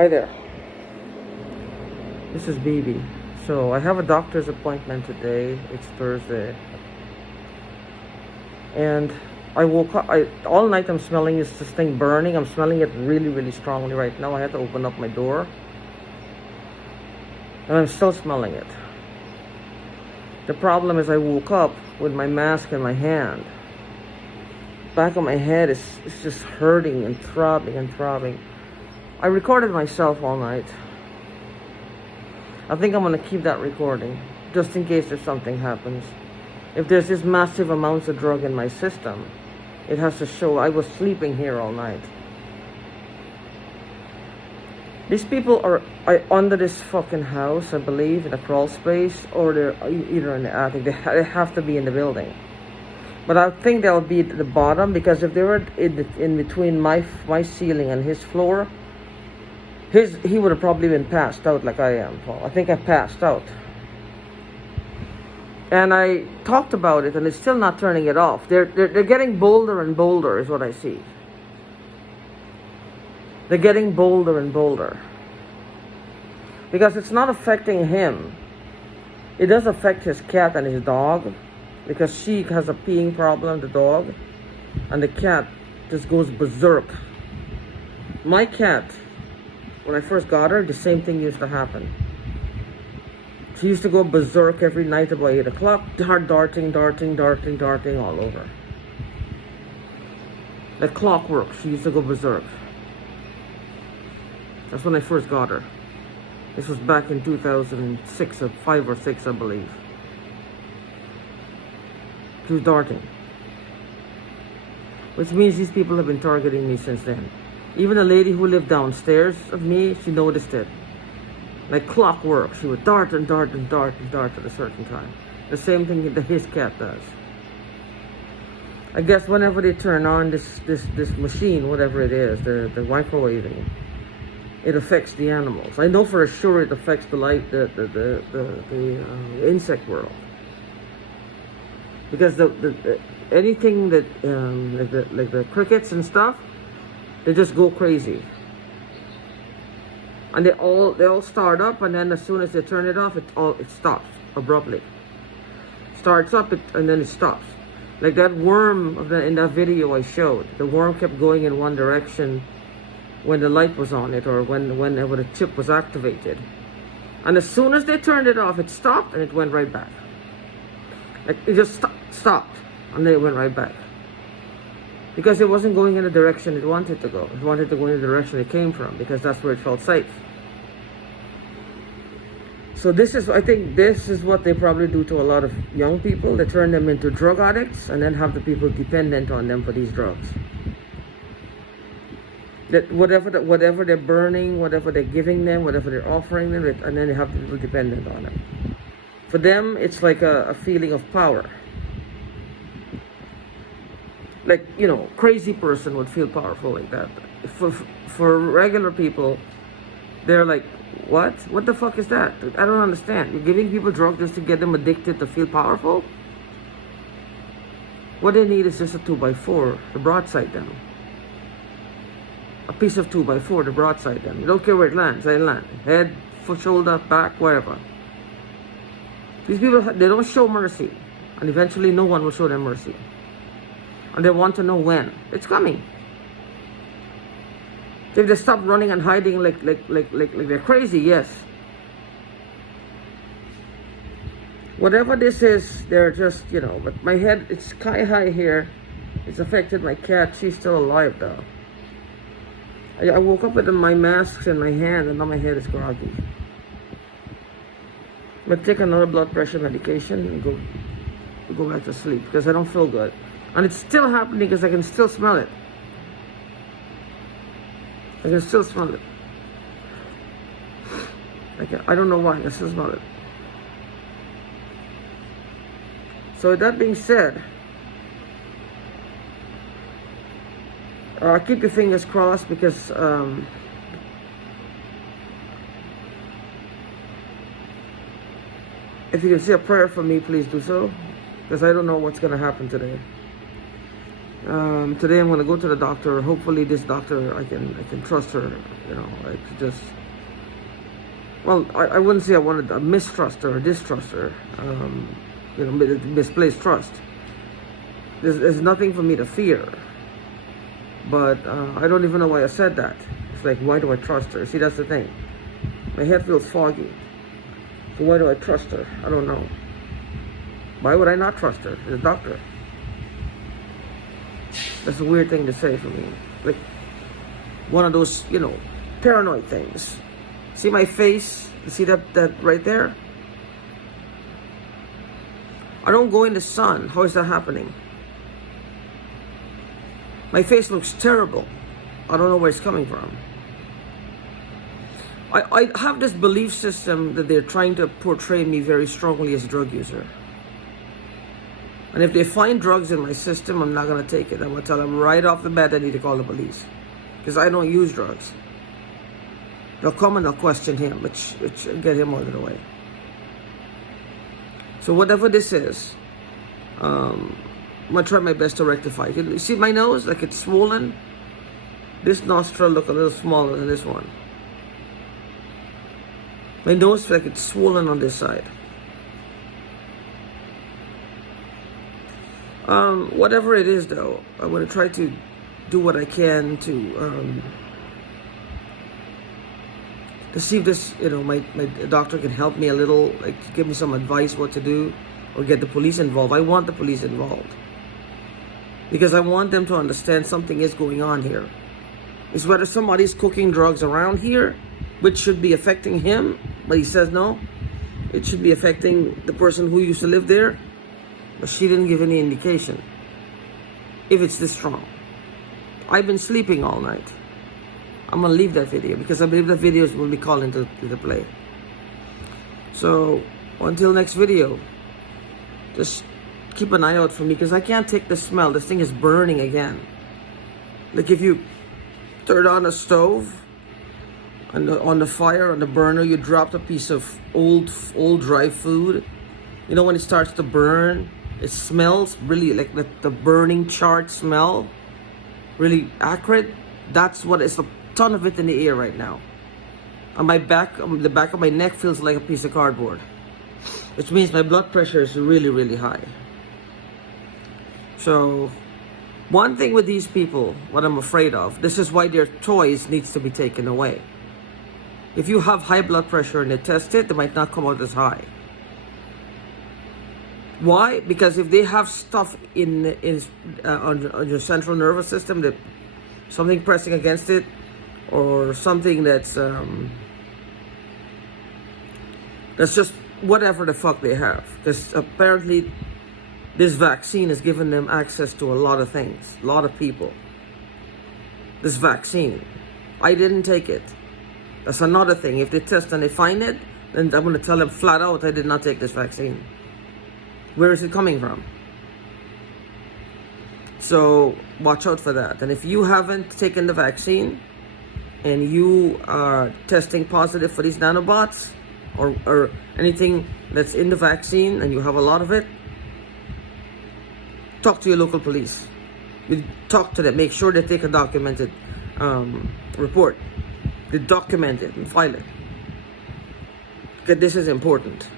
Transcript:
Hi there. This is BB. So I have a doctor's appointment today. It's Thursday. And I woke up, all night I'm smelling this thing burning. I'm smelling it really, really strongly right now. I had to open up my door. And I'm still smelling it. The problem is I woke up with my mask in my hand. Back of my head is just hurting and throbbing and throbbing. I recorded myself all night. I think I'm going to keep that recording, just in case if something happens. If there's this massive amounts of drug in my system, it has to show I was sleeping here all night. These people are under this fucking house, I believe, in a crawl space, or they're either in the attic. They have to be in the building. But I think they'll be at the bottom, because if they were in between my ceiling and his floor, he would have probably been passed out like I am, Paul. I think I passed out. And I talked about it, and it's still not turning it off. They're getting bolder and bolder, is what I see. They're getting bolder and bolder. Because it's not affecting him. It does affect his cat and his dog. Because she has a peeing problem, the dog. And the cat just goes berserk. My cat, when I first got her, the same thing used to happen. She used to go berserk every night about 8 o'clock, darting all over. Like clockwork, she used to go berserk. That's when I first got her. This was back in 2006, or 5 or 6, I believe. She was darting. Which means these people have been targeting me since then. Even a lady who lived downstairs of me, she noticed it. Like clockwork, she would dart at a certain time. The same thing that his cat does. I guess whenever they turn on this machine, whatever it is, the microwaving, it affects the animals. I know for sure it affects the insect world. Because anything that like the crickets and stuff, they just go crazy. And they all start up, and then as soon as they turn it off, it stops abruptly. Starts up, and then it stops. Like that worm in that video I showed. The worm kept going in one direction when the light was on it, or whenever the chip was activated. And as soon as they turned it off, it stopped, and it went right back. Like it just stopped, and then it went right back. Because it wasn't going in the direction it wanted to go. It wanted to go in the direction it came from, because that's where it felt safe. So I think this is what they probably do to a lot of young people. They turn them into drug addicts, and then have the people dependent on them for these drugs. That whatever they're burning, whatever they're giving them, whatever they're offering them, and then they have the people dependent on them. For them, it's like a feeling of power. Like, crazy person would feel powerful like that. For regular people, they're like, what? What the fuck is that? I don't understand. You're giving people drugs just to get them addicted to feel powerful? What they need is just a 2x4, the broadside down. A piece of 2x4, the broadside down. You don't care where it lands. They land. Head, foot, shoulder, back, wherever. These people, they don't show mercy. And eventually no one will show them mercy. And they want to know when. It's coming. If they stop running and hiding like they're crazy, yes. Whatever this is, they're just, but my head, it's sky high here. It's affected my cat. She's still alive though. I woke up with my masks in my hand, and now my head is groggy. I'm gonna take another blood pressure medication and go back to sleep, because I don't feel good. And it's still happening because I can still smell it. I can still smell it. I don't know why, I can still smell it. So with that being said, keep your fingers crossed, because if you can say a prayer for me, please do so. Because I don't know what's going to happen today. Today I'm going to go to the doctor. Hopefully this doctor, I can trust her. You know, I could just, well, I wouldn't say I wanted to mistrust her or distrust her. You know, misplaced trust. There's nothing for me to fear. But I don't even know why I said that. It's like, why do I trust her? See, that's the thing. My head feels foggy. So why do I trust her? I don't know. Why would I not trust her? She's a doctor. That's a weird thing to say for me. Like, one of those, you know, paranoid things. See my face? You see that right there? I don't go in the sun. How is that happening? My face looks terrible. I don't know where it's coming from. I have this belief system that they're trying to portray me very strongly as a drug user. And if they find drugs in my system, I'm not going to take it. I'm going to tell them right off the bat I need to call the police. Because I don't use drugs. They'll come and they'll question him, which get him out of the way. So whatever this is, I'm going to try my best to rectify it. You see my nose? Like it's swollen. This nostril look a little smaller than this one. My nose feels like it's swollen on this side. Whatever it is though, I'm going to try to do what I can to see if this, you know, my doctor can help me a little, like give me some advice what to do, or get the police involved. I want the police involved. Because I want them to understand something is going on here. It's whether somebody's cooking drugs around here, which should be affecting him, but he says no. It should be affecting the person who used to live there, but she didn't give any indication. If it's this strong. I've been sleeping all night. I'm gonna leave that video because I believe that videos will be called into play. So until next video, just keep an eye out for me because I can't take the smell. This thing is burning again. Like if you turn on a stove and on the fire, on the burner, you dropped a piece of old dry food. You know when it starts to burn, it smells really like the burning charred smell, really acrid. That's what it's a ton of it in the air right now. On my back, the back of my neck feels like a piece of cardboard, which means my blood pressure is really, really high. So one thing with these people, what I'm afraid of, this is why their toys needs to be taken away. If you have high blood pressure and they test it, they might not come out as high. Why? Because if they have stuff on your central nervous system, that something pressing against it, or something that's just whatever the fuck they have. Because apparently this vaccine has given them access to a lot of things, a lot of people. This vaccine, I didn't take it. That's another thing. If they test and they find it, then I'm going to tell them flat out I did not take this vaccine. Where is it coming from? So watch out for that. And if you haven't taken the vaccine and you are testing positive for these nanobots or anything that's in the vaccine and you have a lot of it, talk to your local police. You talk to them. Make sure they take a documented report. They document it and file it. Because this is important.